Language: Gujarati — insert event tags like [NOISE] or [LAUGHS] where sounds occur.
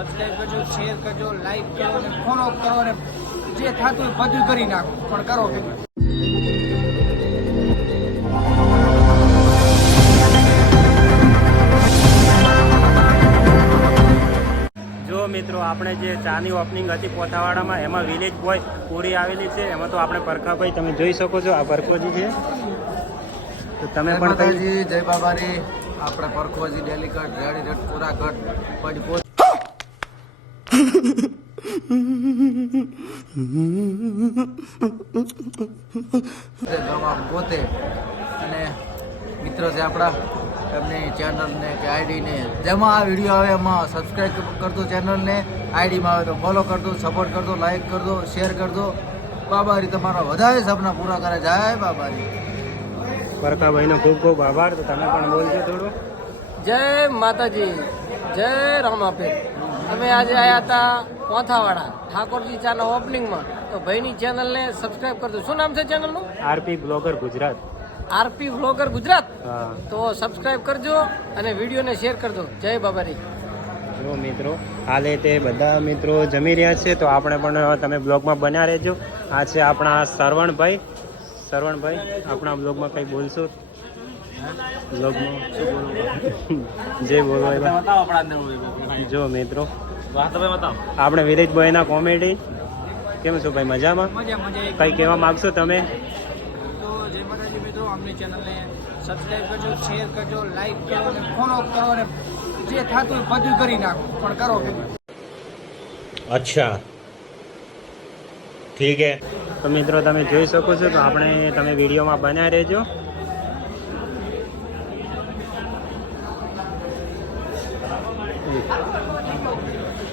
સબસ્ક્રાઈબ કરજો શેર કરજો લાઈક કરો અને ફોલો કરો અને જે થતું હોય બધું કરી નાખો. પણ કરો કે જો મિત્રો આપણે જે ચાની ઓપનિંગ હતી પોથાવાડામાં એમાં વિલેજ બોય પૂરી આવેલી છે. એમાં તો આપણે પરખાભાઈ તમે જોઈ શકો છો આ પરખોજી છે. તો તમે પણ જય બાબાની આપણે પરખોજી ડેલીકટ રેડી કટ પૂરા કટ પછી પોત પોતે અને મિત્રો છે આપણા એમની ચેનલને કે આઈડીને જેમાં આ વીડિયો આવે એમાં સબસ્ક્રાઈબ કરજો ચેનલને આઈડીમાં આવે તો ફોલો કરજો સપોર્ટ કરજો લાઈક કરજો શેર કરજો બાબારી તમારા વધારે સપના પૂરા કરે. જાય બાબારી. પરખાભાઈનો ખૂબ ખૂબ આભાર. તો તમે પણ બોલજો થોડું. જય માતાજી. જય રામાપીર અમે આજે આવ્યા હતા પોથાવાડા ઠાકોરજી ચાના ઓપનિંગમાં તો ભાઈની ચેનલને સબસ્ક્રાઇબ કરજો. શું નામ છે ચેનલનું RP blogger Gujarat. RP vlogger Gujarat? હા. તો સબસ્ક્રાઇબ કરજો અને વિડીયોને શેર કરજો. જય બાબારી જો મિત્રો હાલે તે બધા મિત્રો જમી રહ્યા છે તો આપણે પણ તમે બ્લોગમાં બન્યા રહેજો. આ છે આપણા શ્રવણભાઈ શ્રવણભાઈ આપણા બ્લોગમાં કંઈ બોલશો? બ્લોગમાં શું બોલવું? [LAUGHS] જે બોલવો એ જો મિત્રો. આપણે વિરેજ ના કોમેડી. કેમ છો ભાઈ મજામાં? કઈ કહેવા માંગશો તમે? અચ્છા. ઠીક છે તો મિત્રો તમે જોઈ શકો છો તો આપણે તમે વિડીયોમાં બન્યા રહેજો. 啊